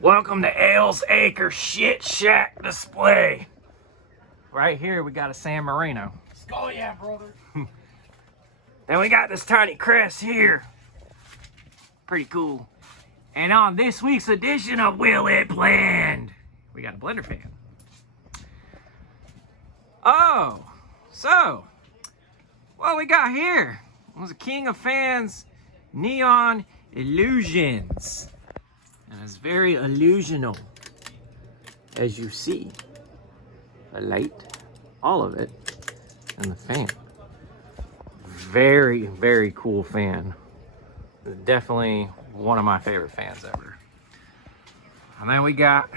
Welcome to Ailes Acre Shit Shack display. Right here we got a San Marino. Oh yeah, brother. Then we got this tiny crest here. Pretty cool. And on this week's edition of Will It Blend, we got a blender fan. Oh, so what we got here was a King of Fans Neon Illusions. And it's very illusional, as you see. The light, all of it, and the fan. Very, very cool fan. Definitely one of my favorite fans ever. And then we got,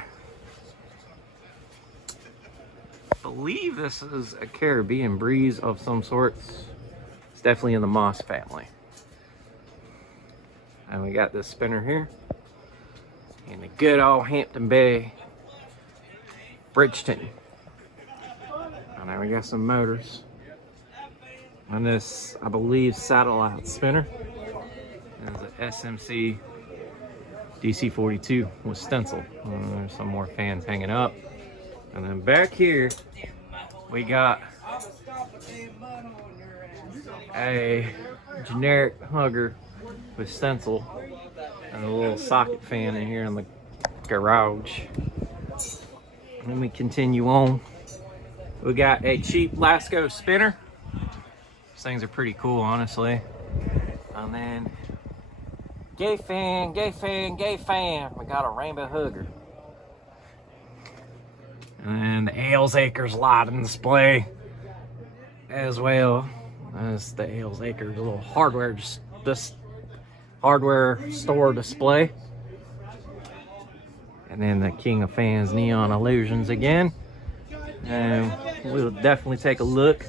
I believe this is a Caribbean breeze of some sorts. It's definitely in the Moss family. And we got this spinner here in the good old Hampton Bay, Bridgeton. And then we got some motors. And this, I believe, satellite spinner. There's an SMC DC42 with stencil. There's some more fans hanging up. And then back here, we got a generic hugger with stencil and a little socket fan in here in the garage. And then we continue on. We got a cheap Lasco spinner. These things are pretty cool, honestly. And then gay fan, gay fan, gay fan. We got a rainbow hugger. And the Ailes Acres lighting display as well. That's the Ailes Acres little hardware, just this hardware store display. And then the King of Fans Neon Illusions again. And we'll definitely take a look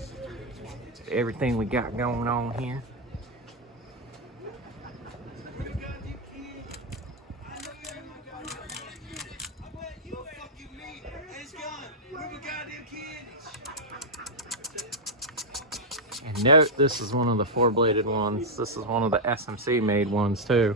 at everything we got going on here. And note, this is one of the four-bladed ones. This is one of the SMC made ones too.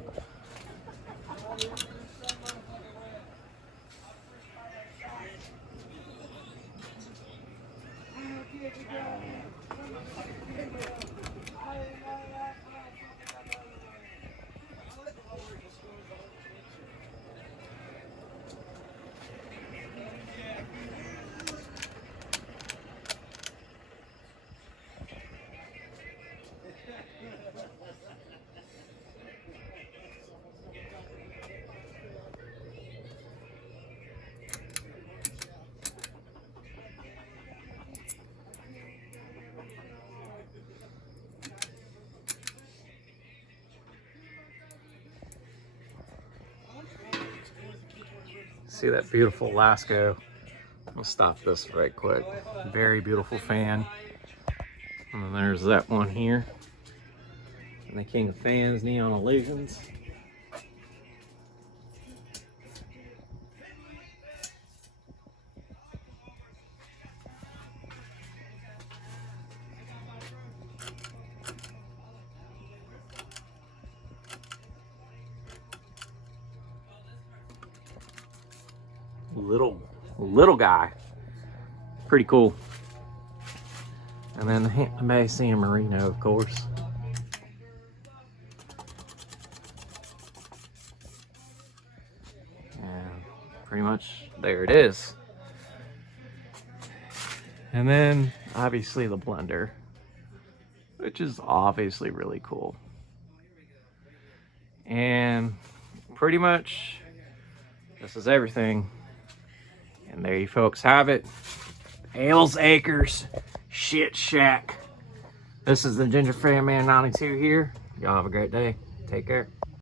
See that beautiful Lasco? I'll stop this right quick. Very beautiful fan. And then there's that one here. And the King of Fans Neon Illusions. Little guy, pretty cool. And then the Hampton Bay San Marino, of course. And pretty much there it is. And then obviously the blender, which is obviously really cool. And pretty much this is everything. And there you folks have it. Ailes Acres Shit Shack. This is the Ginger Fan Man 92 here. Y'all have a great day. Take care.